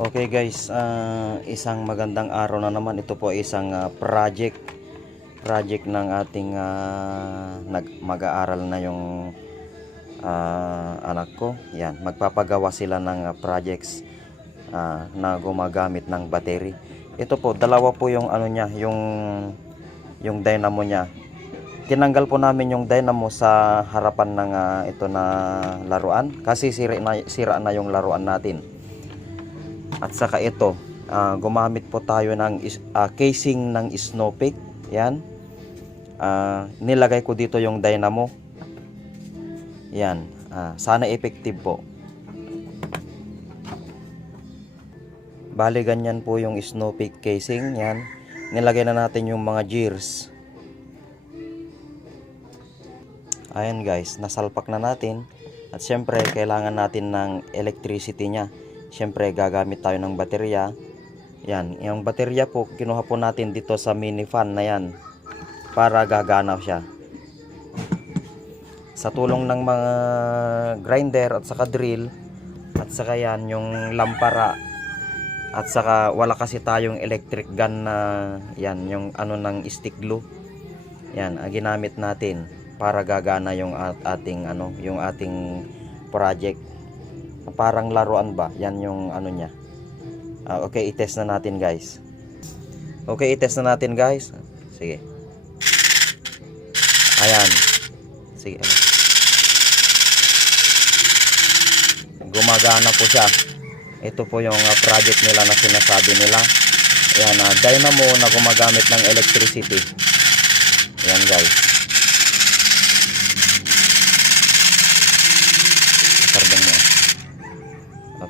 Okay guys, isang magandang araw na naman. Ito po isang project ng ating mag-aaral na yung anak ko. Yan, magpapagawa sila ng projects na gumagamit ng battery. Ito po, dalawa po yung ano niya, yung dynamo niya. Tinanggal po namin yung dynamo sa harapan ng ito na laruan kasi sira na yung laruan natin. At saka ito, gumamit po tayo ng casing ng snow peak. Yan. Nilagay ko dito yung dynamo. Yan. Sana effective po. Bali ganyan po yung snow peak casing. Yan. Nilagay na natin yung mga gears. Ayan guys, nasalpak na natin. At syempre, kailangan natin ng electricity niya. Syempre, gagamit tayo ng baterya. Yan, yung baterya po, kinuha po natin dito sa mini fan na yan. Para gagana siya. Sa tulong ng mga grinder at saka drill. At saka yan, yung lampara. At saka wala kasi tayong electric gun na yan, yung ano ng stick glue. Yan, ginamit natin para gagana yung ating project. Parang laruan ba? Yan yung ano niya. Okay, i-test na natin guys. Okay, i-test na natin guys. Sige. Ayan. Sige. Gumagana po siya. Ito po yung project nila na sinasabi nila. Ayan, dynamo na gumagamit ng electricity. Ayan guys.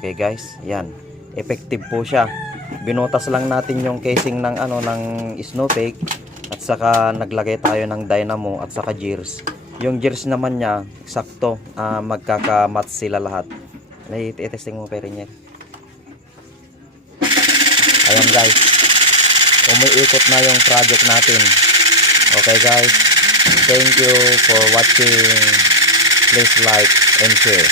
Okay guys, yan. Effective po siya. Binutas lang natin yung casing ng ng snow peak at saka naglagay tayo ng dynamo at saka gears. Yung gears naman niya, eksakto, magkaka-match sila lahat. I-testing mo pa rin yan. Ayan guys. Umiikot na yung project natin. Okay guys. Thank you for watching. Please like and share.